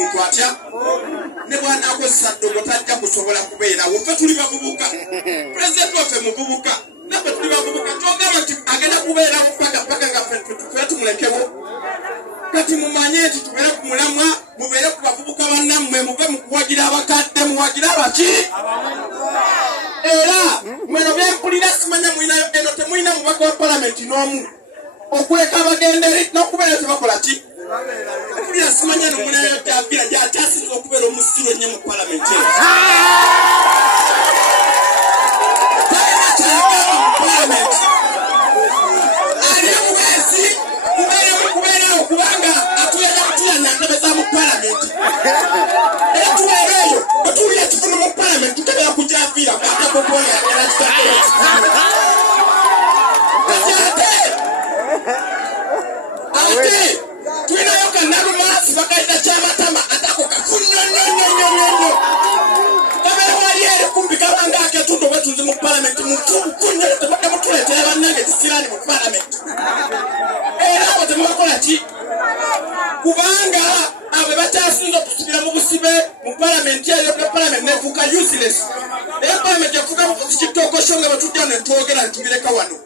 omuntu atya ne bwana akozesa ddogo tajja kusobola kubeerawo. Ffe tuli bavubuka, pulezidenti waffe muvubuka, naffe tuli bavubuka. Twogera nti agenda kubeerawo paka nga ffe tumulekewo. Kati mumanye nti tubeere ku mulamwa, mubeere ku bavubuka bannammwe, muve mu kuwagira abakadde, muwagira abaki. Era mweno byempulira simanya mwinayo eno temulina mubaka wa palamenti n'omu okweka abagenderi n'okubeera tebakola ki. Mpulira simanya nomulinayo gyabira gyakyasinza okubeera omusiro nnyo mu palamenti eno. Talina kyayagala mu palamenti. Ali omubezi kubeerawo kubanga atuyagala tuyana ntebe za mu palamenti. Era tubeera eyo otuwulira ekifunu mu palamenti tutebeera kujaafiira kwatakokoya era kitakera ate tulinayo kannalumansi bakaita kyamatama atako kakunnyo kabeera wali eri kumpi kabanga aketundu obwetunzi mu palamenti mukunnyo tebadde mutuleetera bannange kisiraani mu palamenti. Era abo temubakola ki kubanga abo bakyasinza okusibira mu busibe mu palamenti eyo ne palamenti nefuuka useless. Era palamenti efuuka bufuzi kitokosho nga batujja ne twogera ne tubireka wano.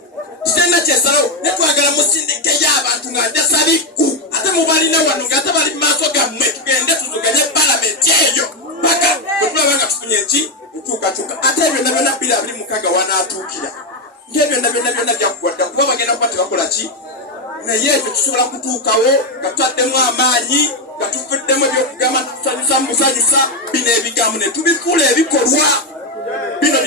Kitenda kyesalawo ne twagala musindikeyo abantu nga ndasabikku ate mubalina wano nga ate bali mu maaso gammwe tugende tuzuganye palamenti eyo paka bwe tulaba nga tufunye ki enkyukakyuka. Ate ebyo byonna 2026 wanaatuukira ng'ebyo byonna byakuwadda kuba bagenda kuba tebakola ki. Naye ekyo tusobola kutuukawo nga tutaddemu amaanyi nga tuvuddemu ebyokugamba tusanyusa mu busanyusa bino ebigambo ne tubifuula ebikolwa bino.